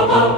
Oh. Uh -huh.